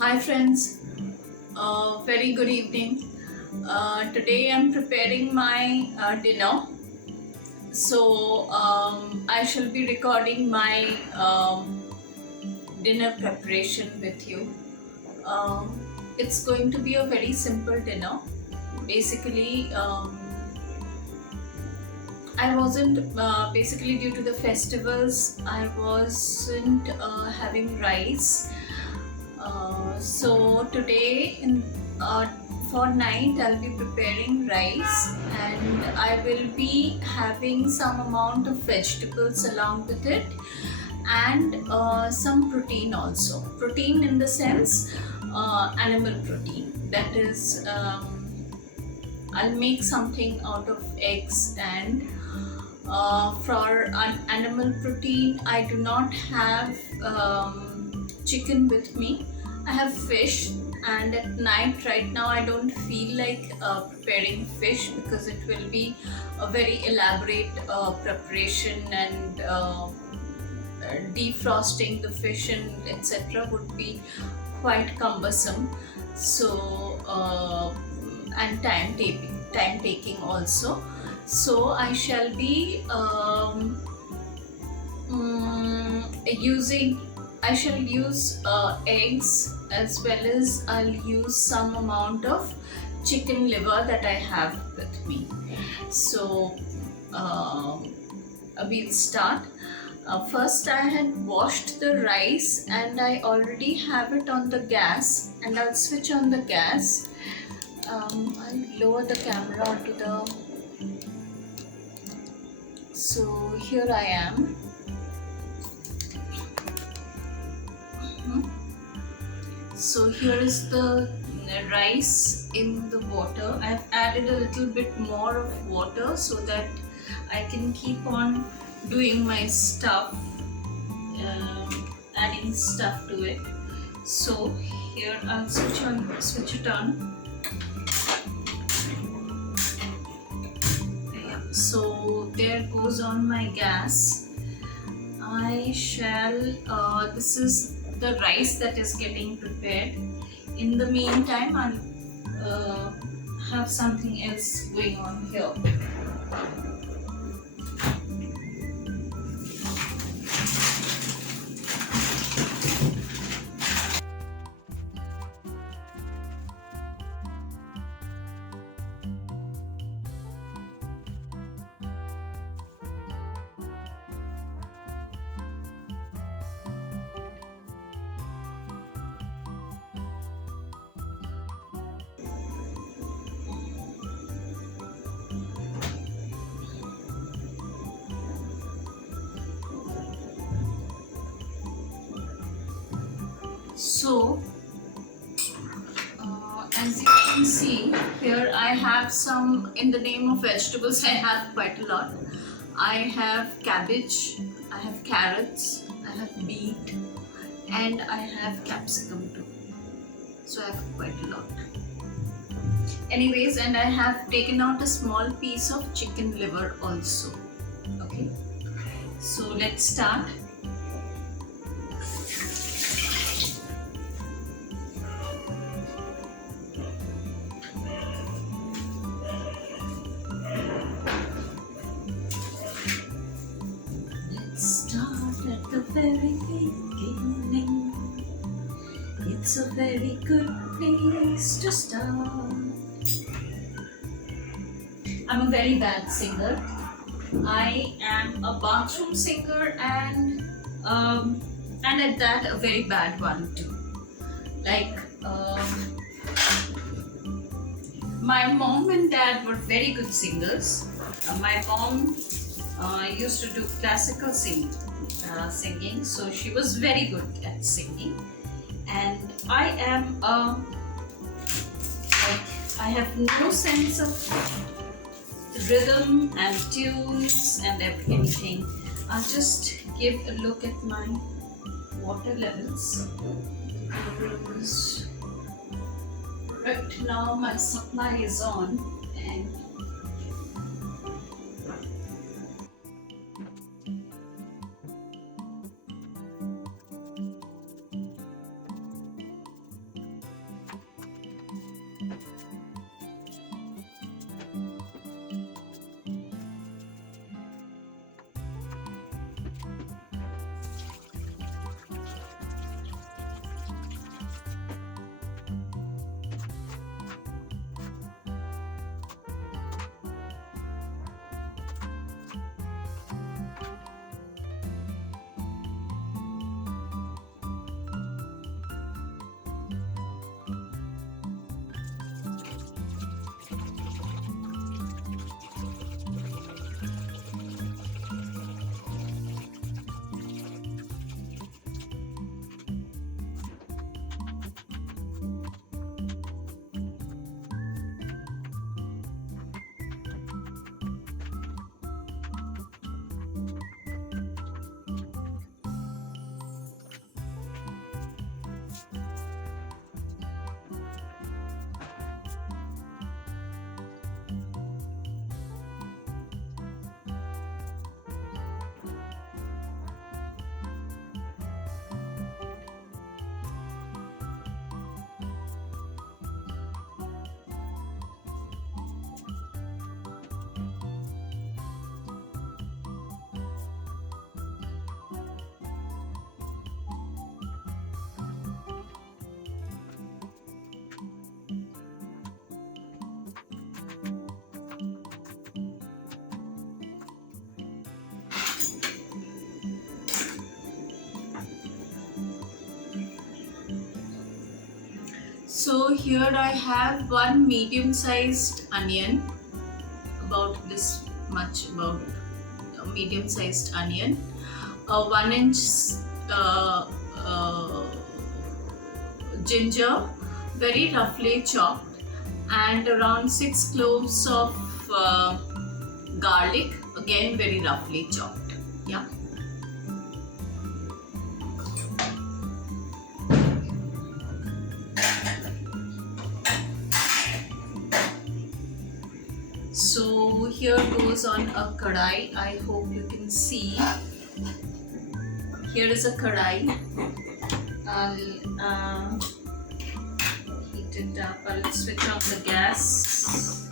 Hi friends, very good evening. Today I'm preparing my dinner. I shall be recording my dinner preparation with you. It's going to be a very simple dinner. Basically, I wasn't basically due to the festivals. I wasn't having rice. So today for night I'll be preparing rice and I will be having some amount of vegetables along with it and some protein also. Protein in the sense animal protein. That is, I'll make something out of eggs and for animal protein I do not have chicken with me. I have fish, and at night right now I don't feel like preparing fish because it will be a very elaborate preparation and defrosting the fish and etc. would be quite cumbersome. And time taking also. So I shall be using I shall use eggs, as well as I'll use some amount of chicken liver that I have with me. So we'll start. First I had washed the rice and I already have it on the gas, and I'll switch on the gas. I'll lower the camera to the... So here I am. So here is the rice in the water. I've added a little bit more of water so that I can keep on doing my stuff, adding stuff to it. So here I'll switch it on. So there goes on my gas. I shall, this is the rice that is getting prepared. In the meantime, I'll have something else going on here. So, as you can see, here I have some, in the name of vegetables, I have quite a lot. I have cabbage, I have carrots, I have beet, and I have capsicum too. So I have quite a lot. Anyways, and I have taken out a small piece of chicken liver also. Okay, so let's start. At the very beginning, it's a very good place to start. I'm a very bad singer. I am a bathroom singer, and at that a very bad one too. Like my mom and dad were very good singers. My mom used to do classical singing, so she was very good at singing, and I am I have no sense of rhythm and tunes and everything. I'll just give a look at my water levels. Right now my supply is on, and So here I have one medium-sized onion, about this much, about a medium-sized onion, a 1 inch uh, uh, ginger, very roughly chopped, and around 6 cloves of garlic, again very roughly chopped. Yeah. So here goes on a kadai. I hope you can see. Here is a kadai. I'll heat it up. I'll switch off the gas.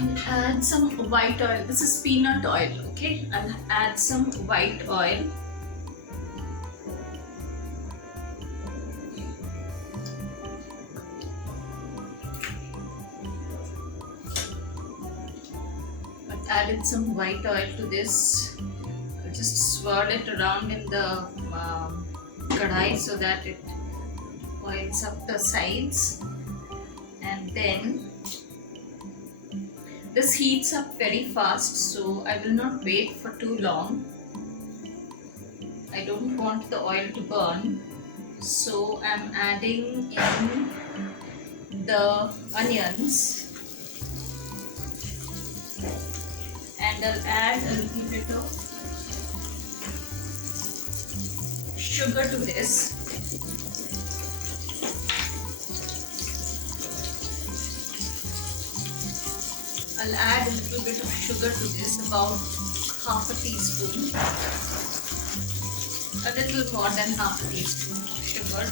I'll add some white oil. This is peanut oil, okay? I'll add some white oil. I've added some white oil to this. I'll just swirl it around in the kadai so that it oils up the sides, and then this heats up very fast, so I will not wait for too long. I don't want the oil to burn, so I'm adding in the onions, and I'll add a little bit of sugar to this. I'll add a little bit of sugar to this, about half a teaspoon, a little more than half a teaspoon of sugar.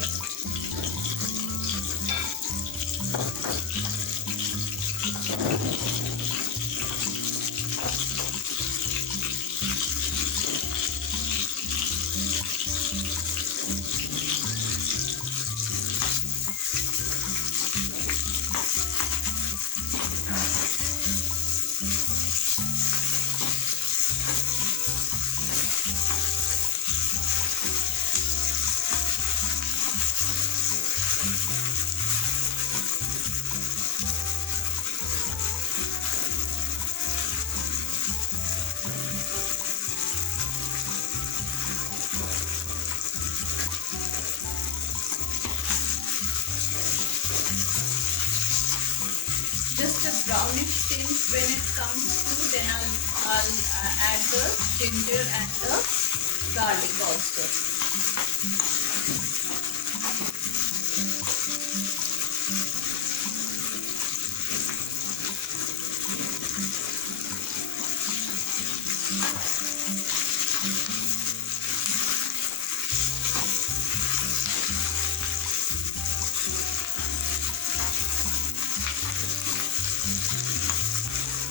Just a brownish tint when it comes to, then I'll add the ginger and the garlic also.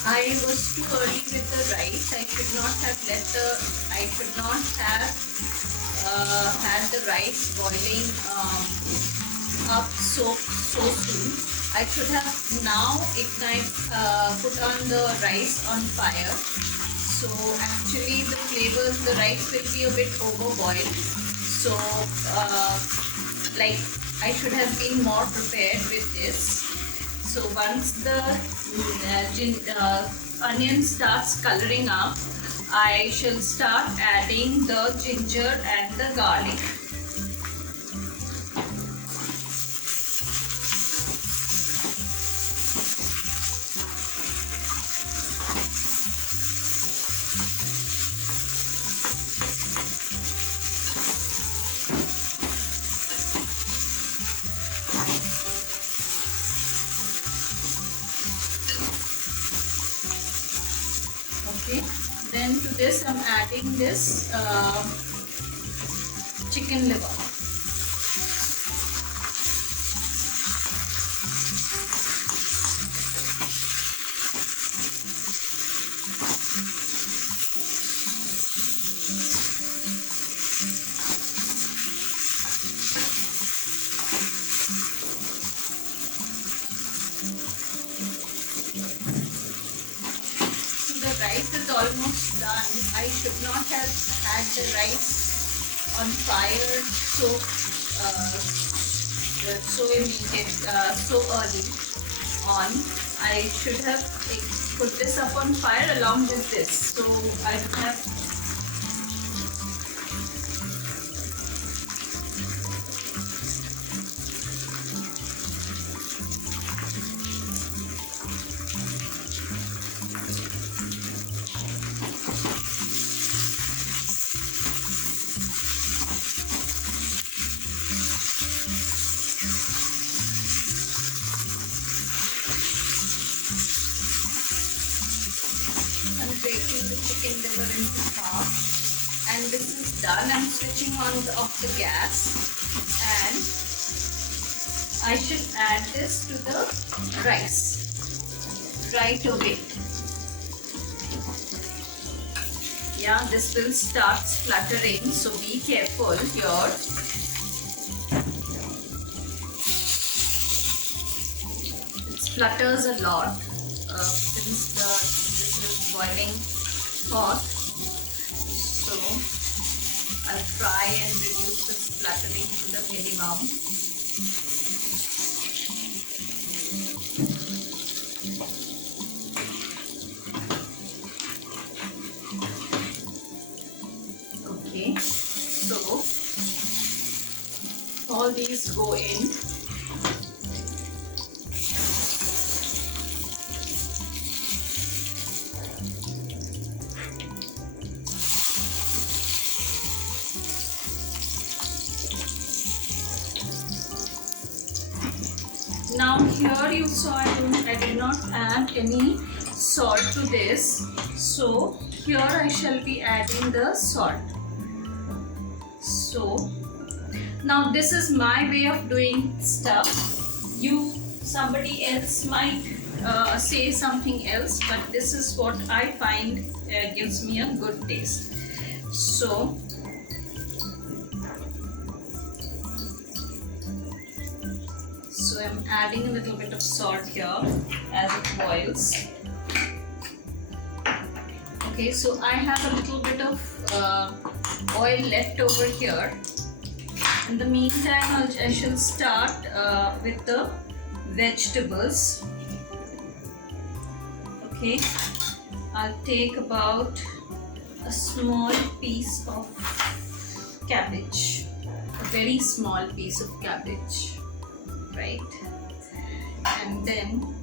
I was too early with the rice. I should not have had the rice boiling up so soon. I should have now put on the rice on fire. So actually the flavors, the rice will be a bit overboiled. So like I should have been more prepared with this. So once the onion starts coloring up, I shall start adding the ginger and the garlic. Okay, then to this I'm adding this chicken liver. Rice is almost done. I should not have had the rice on fire so immediate, so early on. I should have put this up on fire along with this. So I have breaking the chicken liver into half, and this is done. I'm switching off the gas, and I should add this to the rice right away. Yeah, this will start spluttering, so be careful here. It splutters a lot since this is boiling hot, so I'll try and reduce the spluttering to the minimum. Okay, so all these go in. Now here you saw I did not add any salt to this, so here I shall be adding the salt. So now this is my way of doing stuff. Somebody else might say something else, but this is what I find gives me a good taste. So I'm adding a little bit of salt here as it boils. Okay, so I have a little bit of oil left over here. In the meantime, I shall start with the vegetables. Okay, I'll take about a small piece of cabbage, a very small piece of cabbage. Right, and then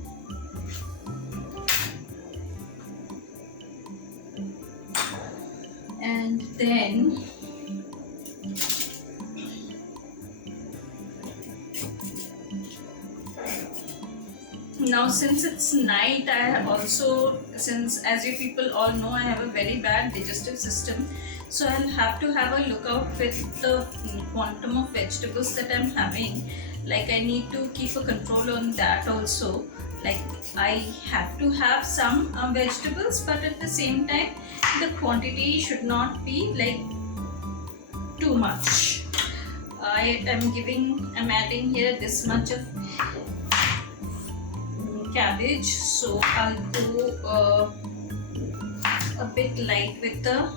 now since it's night, I have also, since as you people all know, I have a very bad digestive system, so I'll have to have a look out with the quantum of vegetables that I'm having. Like I need to keep a control on that also. Like I have to have some vegetables, but at the same time the quantity should not be like too much. I'm adding here this much of cabbage, so I'll go a bit light with the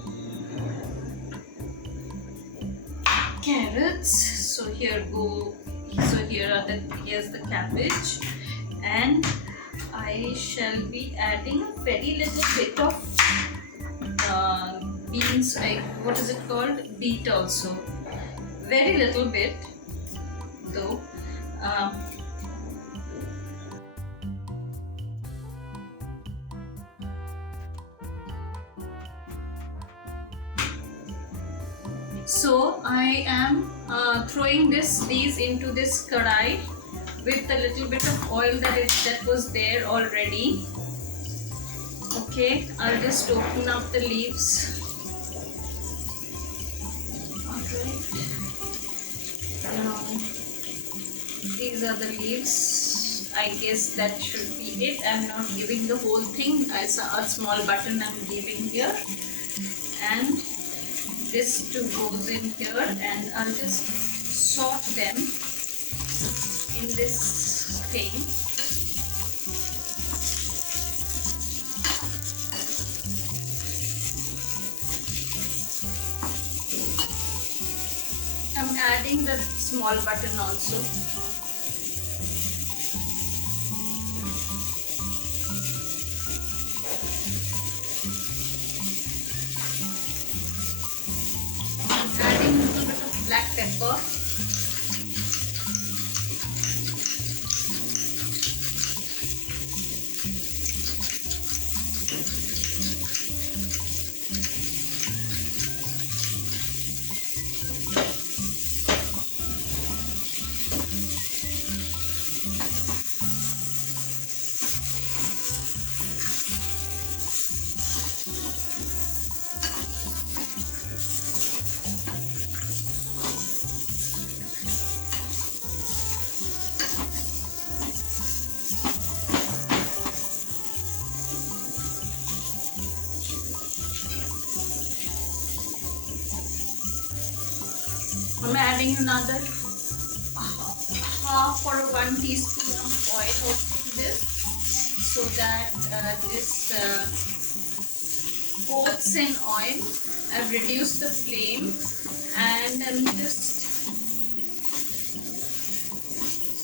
carrots. So here's the cabbage, and I shall be adding a very little bit of beans. What is it called? Beet also. Very little bit, though. So I am throwing these into this kadai with a little bit of oil that was there already. Okay, I'll just open up the leaves. Alright. Now these are the leaves. I guess that should be it. I'm not giving the whole thing. As a small button I'm giving here, and this too goes in here, and I'll just sort them in this thing. adding the small button also. Adding a little bit of black pepper. I'm adding another half or 1 teaspoon of oil also to this, so that this coats in oil. I've reduced the flame and I'm just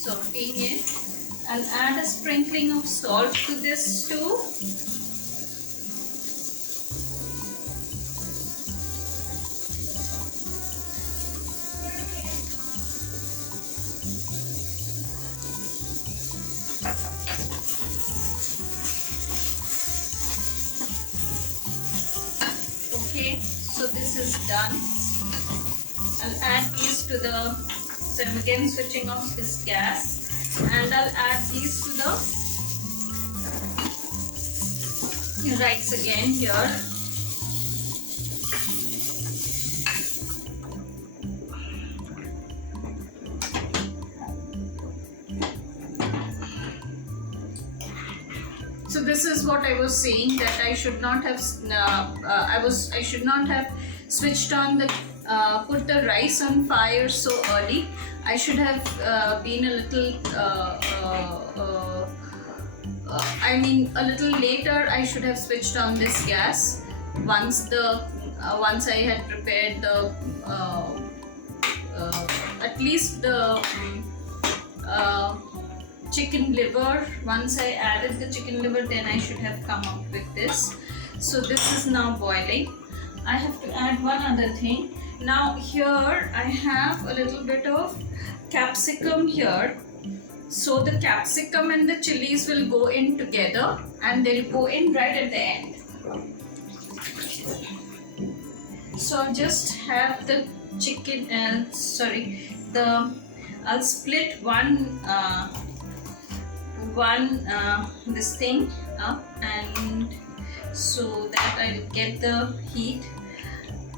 sauteing it. I'll add a sprinkling of salt to this too. Okay, so this is done. I'll add these to the, so I'm again switching off this gas, and I'll add these to the rice again here. So this is what I was saying, that I should not have I should not have switched on the put the rice on fire so early. I should have been a little a little later. I should have switched on this gas once I had prepared the at least the chicken liver. Once I added the chicken liver, then I should have come up with this. So this is now boiling. I have to add one other thing. Now here I have a little bit of capsicum here. So the capsicum and the chilies will go in together, and they'll go in right at the end. So I'll just have the chicken, I'll split one this thing up, and so that I'll get the heat.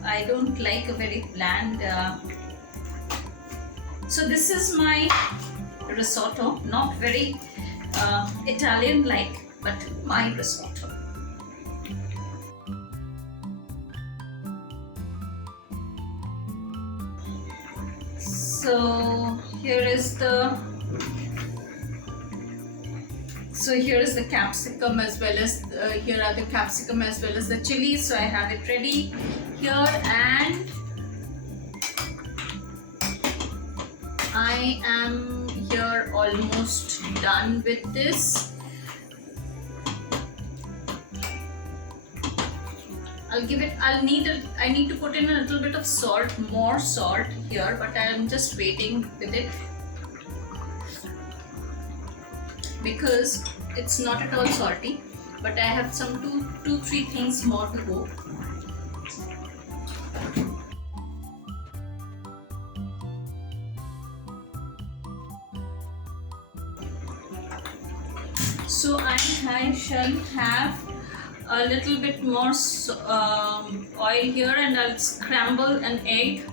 I don't like a very bland. So this is my risotto, not very Italian like, but my risotto. So here is the capsicum as well as here are the capsicum as well as the chili. So I have it ready here, and I am here almost done with this. I need to put in a little bit of salt, more salt here, but I am just waiting with it because it's not at all salty, but I have some two, 3 things more to go. So I shall have a little bit more oil here, and I'll scramble an egg,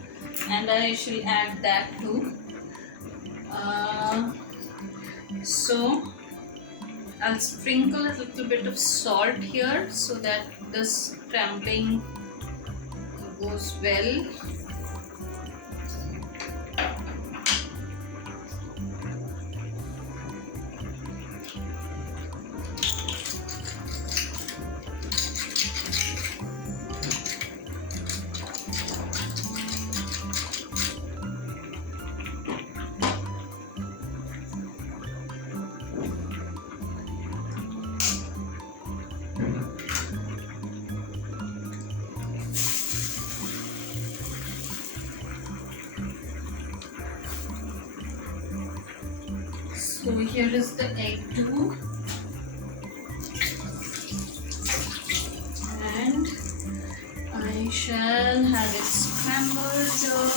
and I shall add that too. So I'll sprinkle a little bit of salt here so that the scrambling goes well. So here is the egg too, and I shall have it scrambled here.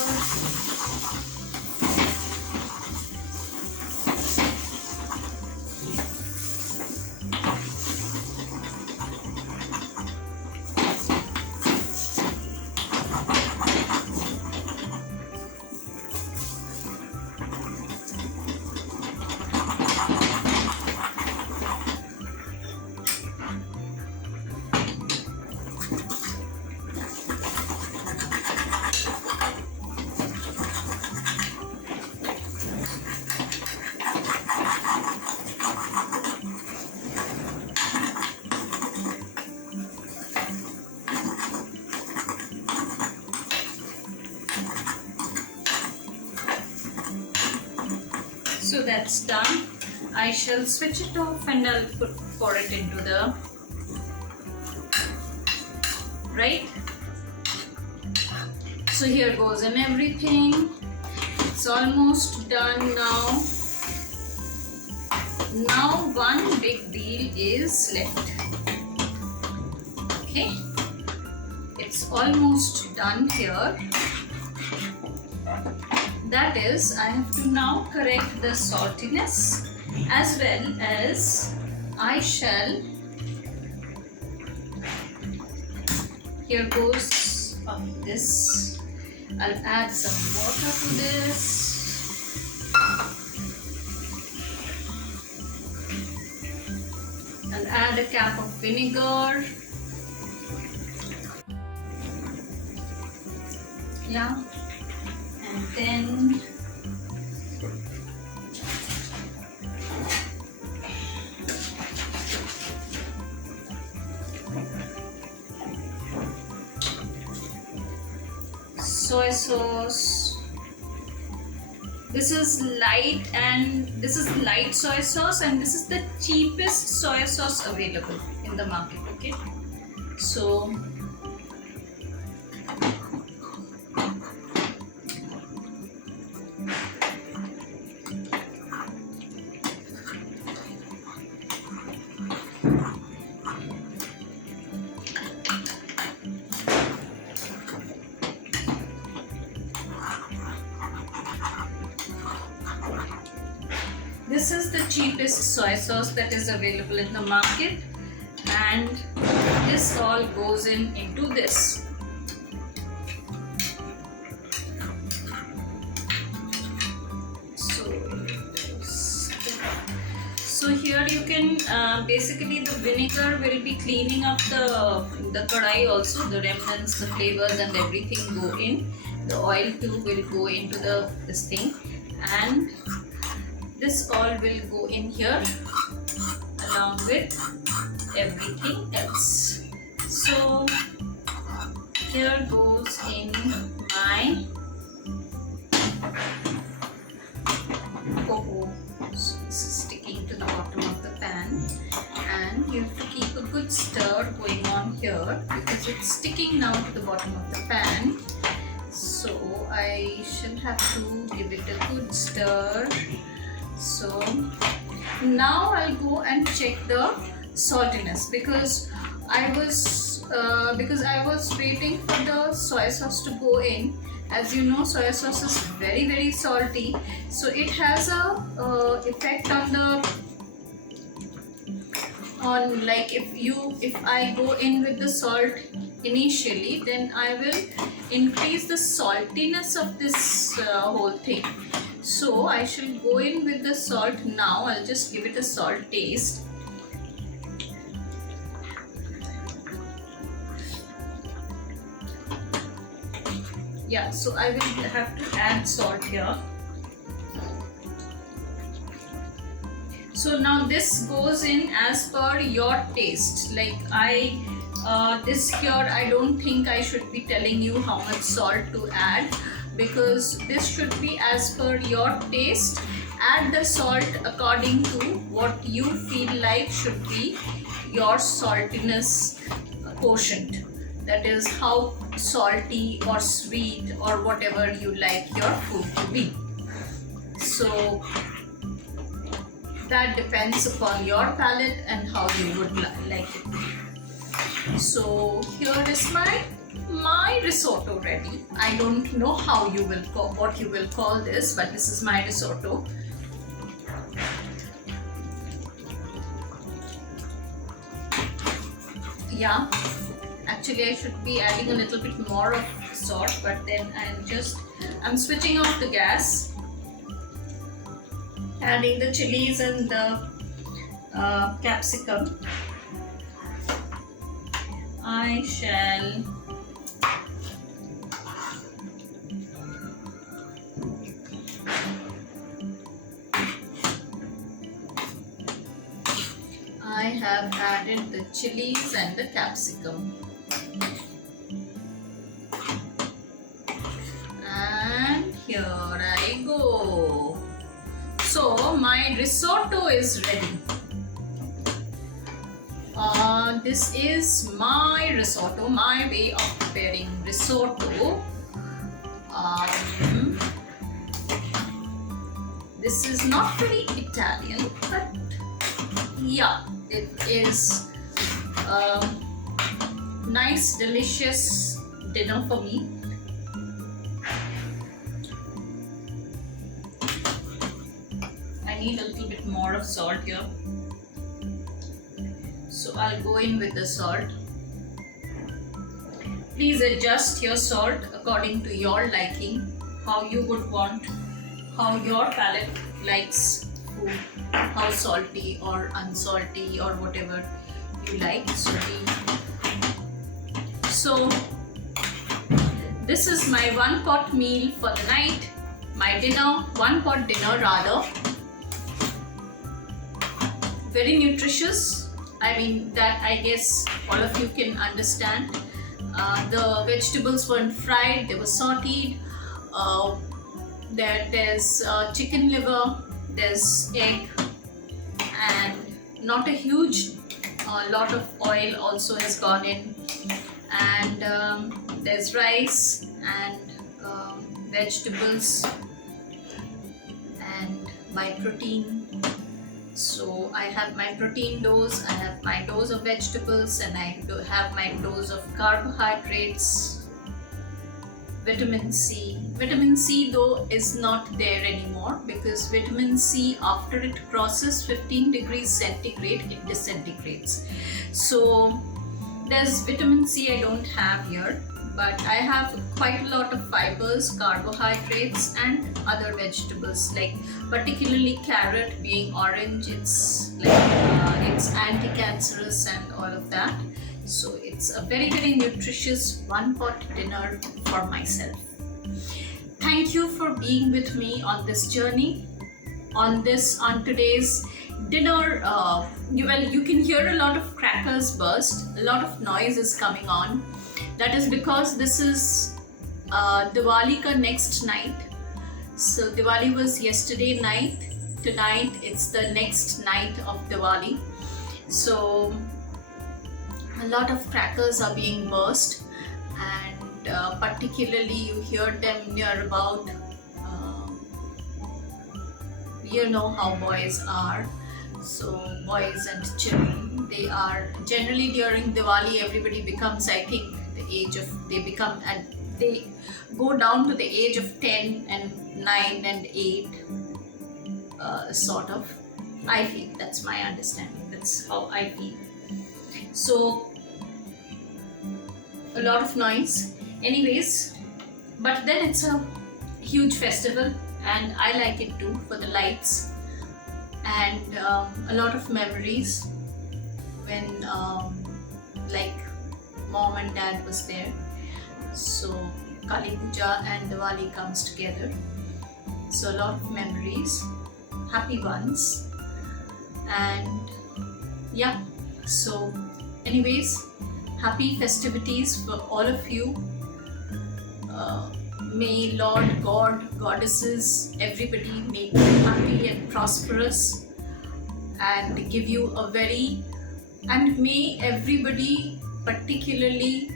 So that's done. I shall switch it off and I'll pour it into the right. So here goes in everything. It's almost done now. Now one big deal is left. Okay, it's almost done here. That is, I have to now correct the saltiness, as well as I shall, here goes this, I'll add some water to this. I'll add a cap of vinegar. Yeah. And then soy sauce. This is light, and this is light soy sauce, and this is the cheapest soy sauce available in the market. Okay, so this is the cheapest soy sauce that is available in the market, and this all goes into this. So here you can basically the vinegar will be cleaning up the kadai also, the remnants, the flavors and everything go in. The oil too will go into this thing, and this all will go in here along with everything else. So here goes in my coho. So this is sticking to the bottom of the pan, and you have to keep a good stir going on here because it's sticking now to the bottom of the pan. So I shall have to give it a good stir. So now I'll go and check the saltiness because I was waiting for the soy sauce to go in. As you know, soy sauce is very, very salty, so it has a effect on like if I go in with the salt initially, then I will increase the saltiness of this whole thing. So I shall go in with the salt now. I'll just give it a salt taste. Yeah, so I will have to add salt here. So now this goes in as per your taste. Like this here, I don't think I should be telling you how much salt to add, because this should be as per your taste. Add the salt according to what you feel like should be your saltiness quotient. That is how salty or sweet or whatever you like your food to be. So that depends upon your palate and how you would like it. So here is my risotto ready. I don't know how you will what you will call this, but this is my risotto. Yeah, actually I should be adding a little bit more of salt, but then I'm switching off the gas, adding the chilies and the capsicum. I have added the chilies and the capsicum. And here I go. So my risotto is ready. This is my risotto, my way of preparing risotto. This is not very Italian, but yeah, it is a nice, delicious dinner for me. I need a little bit more of salt here. So I'll go in with the salt. Please adjust your salt according to your liking, how you would want, how your palate likes food, how salty or unsalty or whatever you like. So this is my one pot meal for the night, my dinner, one pot dinner rather. Very nutritious. I mean, that I guess all of you can understand. The vegetables weren't fried, they were sauteed. There's chicken liver, there's egg, and not a huge lot of oil also has gone in. And there's rice and vegetables and my protein. So I have my protein dose, I have my dose of vegetables, and I have my dose of carbohydrates, vitamin C. Vitamin C though is not there anymore, because vitamin C, after it crosses 15 degrees centigrade, it disintegrates. So there's vitamin C I don't have here, but I have quite a lot of fibers, carbohydrates, and other vegetables, like particularly carrot, being orange, it's like it's anti-cancerous and all of that. So it's a very, very nutritious one pot dinner for myself. Thank you for being with me on this journey, on today's dinner. You can hear a lot of crackers burst, a lot of noise is coming on. That is because this is Diwali ka next night. So Diwali was yesterday night. Tonight it's the next night of Diwali. So a lot of crackers are being burst, and particularly you hear them near about, you know how boys are. So boys and children, they are generally during Diwali, everybody becomes, I think, they go down to the age of 10 and 9 and 8, sort of. I feel, that's my understanding, that's how I feel. So a lot of noise anyways, but then it's a huge festival and I like it too, for the lights and a lot of memories when like mom and dad was there. So Kali Puja and Diwali comes together. So a lot of memories, happy ones, and yeah. So anyways, happy festivities for all of you. May Lord, God, Goddesses, everybody make you happy and prosperous and give you and may everybody particularly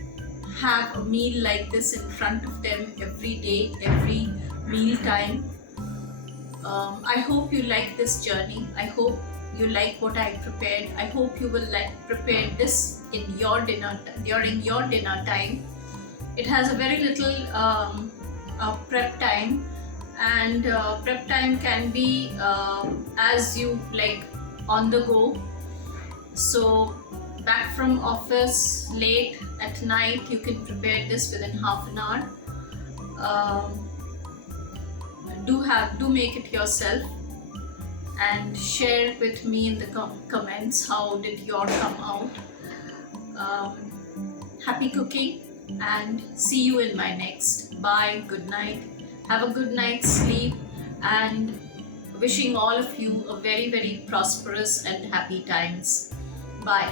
have a meal like this in front of them every day, every meal time. I hope you like this journey. I hope you like what I prepared. I hope you will like prepare this in your dinner during your dinner time. It has a very little prep time, and prep time can be as you like on the go. So back from office late at night, you can prepare this within half an hour. Do make it yourself and share with me in the comments how did your come out. Happy cooking, and see you in my next. Bye, good night, have a good night's sleep, and wishing all of you a very, very prosperous and happy times. Bye.